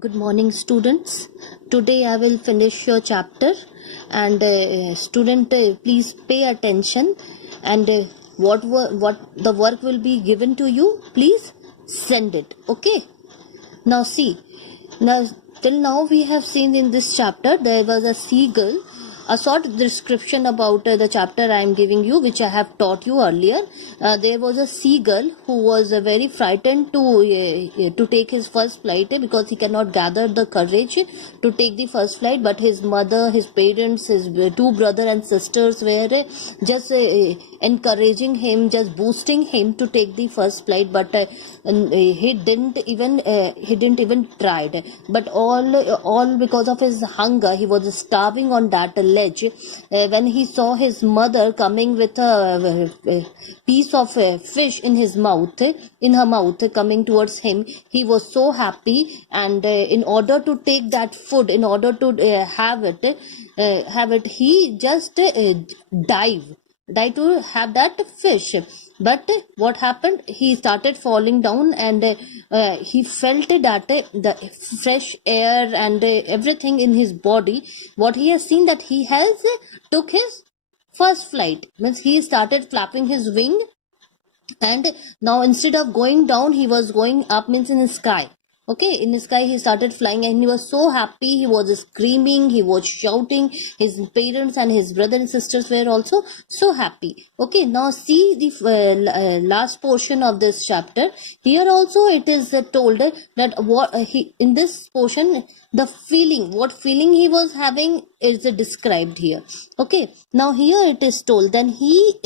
Good morning, students. Today I will finish your chapter, and student, please pay attention. And what the work will be given to you, please send it. Okay. Now see. Now till now we have seen in this chapter there was a seagull. A short description about the chapter I am giving you, which I have taught you earlier. There was a seagull who was very frightened to take his first flight because he cannot gather the courage to take the first flight. But his mother, his parents, his two brother and sisters were just encouraging him, just boosting him to take the first flight. But he didn't even tried. But all because of his hunger, he was starving on that ledge. When he saw his mother coming with a piece of fish in her mouth, coming towards him, he was so happy. And in order to take that food, in order to have it, he just dive to have that fish. But what happened, he started falling down, and he felt that the fresh air and everything in his body. What he has seen, that he has took his first flight, means he started flapping his wing, and now instead of going down, he was going up, means in the sky. Okay, in the sky he started flying, and he was so happy. He was screaming, he was shouting. His parents and his brother and sisters were also so happy. Okay, now see the last portion of this chapter. Here also it is told that what he in this portion, the feeling, what feeling he was having is described here. Okay, now here it is told, then he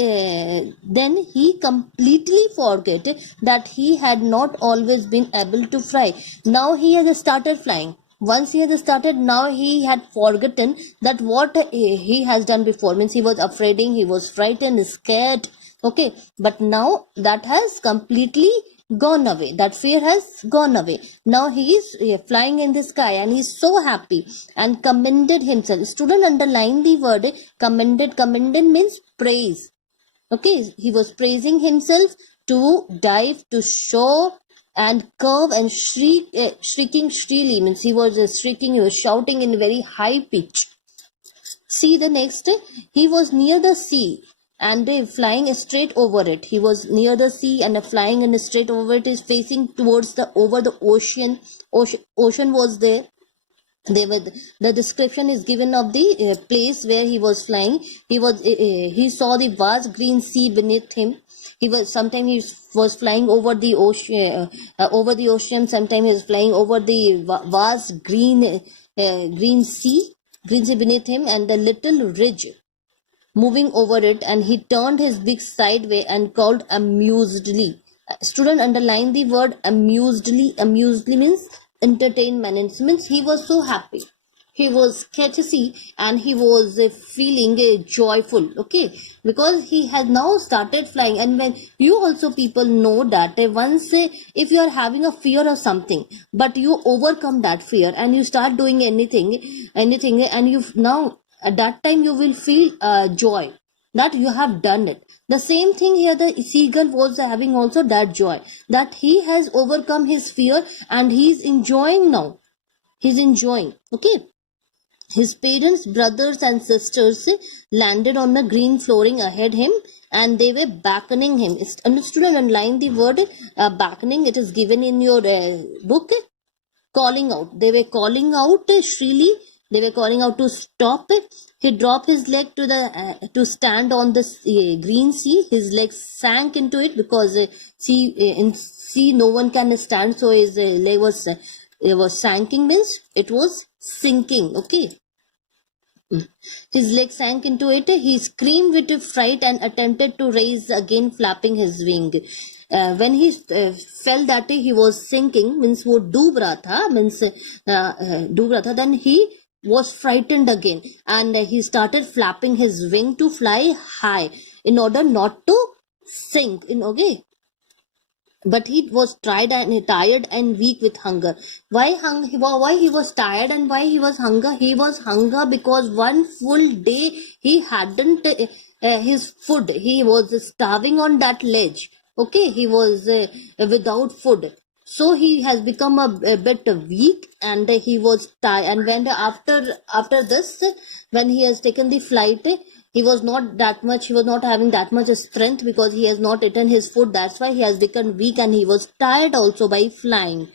completely forget that he had not always been able to fly. Now he has started flying. Once he has started, now he had forgotten that what he has done before, means he was afraid, he was frightened, scared. Okay, but now that has completely gone away. That fear has gone away. Now he is flying in the sky, and he is so happy and commended himself. Student, underline the word commended. Commended means praise. Okay, he was praising himself to dive, to show and curve and shrieking shrilly, means he was shrieking, he was shouting in very high pitch. See the next, he was near the sea and flying straight over it. He was near the sea and flying and straight over it, is facing towards over the ocean. Ocean was there. The description is given of the place where he was flying. He saw the vast green sea beneath him. He was flying over the ocean. Sometimes he was flying over the vast green sea beneath him, and the little ridge moving over it, and he turned his beak sideway and called amusedly. Student, underline the word amusedly. Amusedly means entertainment. It means he was so happy. He was catchy, and he was feeling joyful. Okay, because he has now started flying. And when you also people know that once if you are having a fear of something, but you overcome that fear and you start doing anything, and you now at that time you will feel joy that you have done it. The same thing here, the seagull was having also that joy, that he has overcome his fear and he is enjoying now. He's enjoying. Okay, his parents, brothers and sisters landed on the green flooring ahead him, and they were beckoning him. Understood and underline the word beckoning. It is given in your book. Calling out. They were calling out shrilly. They were calling out to stop. He dropped his leg to stand on the green sea. His legs sank into it because in sea no one can stand. So his leg was sinking, means it was sinking. Okay. His leg sank into it. He screamed with fright and attempted to rise again, flapping his wing. When he felt that he was sinking, means वो डूब रहा था, means डूब रहा था, then he was frightened again, and he started flapping his wing to fly high in order not to sink. Okay, but he was tired and weak with hunger. Why he was tired and why he was hunger? He was hunger because one full day he hadn't his food. He was starving on that ledge. Okay, he was without food. so he has become a bit weak, and he was tired. And when after this, when he has taken the flight, he was not having that much strength, because he has not eaten his food. That's why he has become weak, and he was tired also by flying.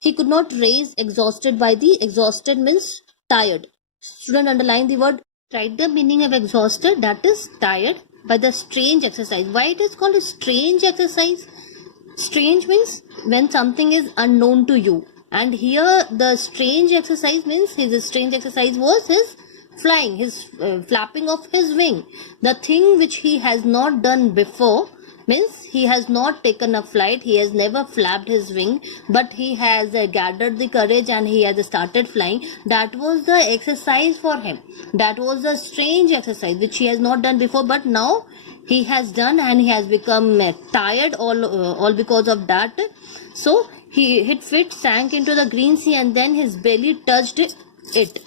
He could not raise, exhausted by the, exhausted means tired. Student, underline the word. Write the meaning of exhausted, that is tired, by the strange exercise. Why it is called a strange exercise? Strange means when something is unknown to you, and here the strange exercise means, his strange exercise was his flying, his flapping of his wing. The thing which he has not done before means he has not taken a flight, he has never flapped his wing, but he has gathered the courage and he has started flying. That was the exercise for him. That was the strange exercise which he has not done before, but now he has done, and he has become tired, all because of that. So his feet sank into the green sea, and then his belly touched it.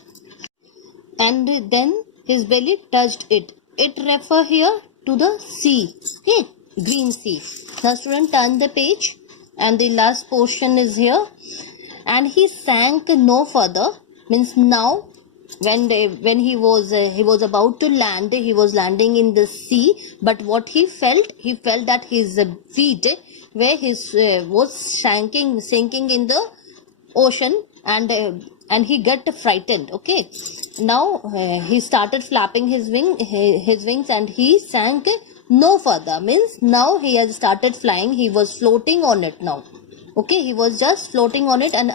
And then his belly touched it. It refer here to the sea, okay, green sea. Now student, turn the page, and the last portion is here. And he sank no further, means now when he was about to land, he was landing in the sea, but what he felt that his feet where his was sinking in the ocean, and he got frightened. Okay, now he started flapping his wings, and he sank no further, means now he has started flying. He was floating on it now. Okay, he was just floating on it, and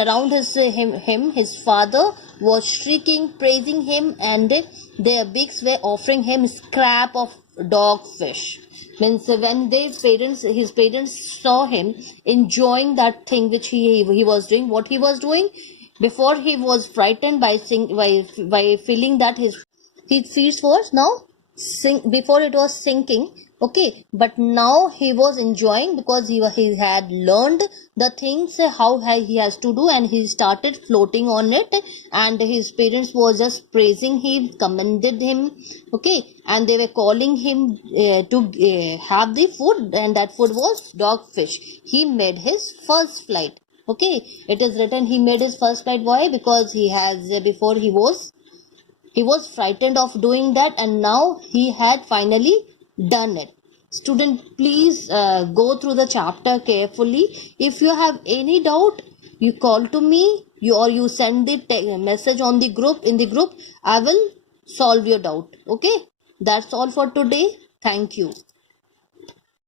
around his father was shrieking, praising him, and their beaks were offering him scrap of dogfish. Means when his parents saw him enjoying that thing which he was doing, what he was doing before, he was frightened by feeling that his feet was now before it was sinking. Okay, but now he was enjoying, because he had learned the things how he has to do, and he started floating on it, and his parents was just praising him, commended him. Okay, and they were calling him to have the food, and that food was dogfish. He made his first flight. Okay, it is written he made his first flight. Why? Because he has before he was frightened of doing that, and now he had finally done it. Student, please go through the chapter carefully. If you have any doubt, you call to me, or you send the message on the group. In the group, I will solve your doubt. Okay, that's all for today. Thank you.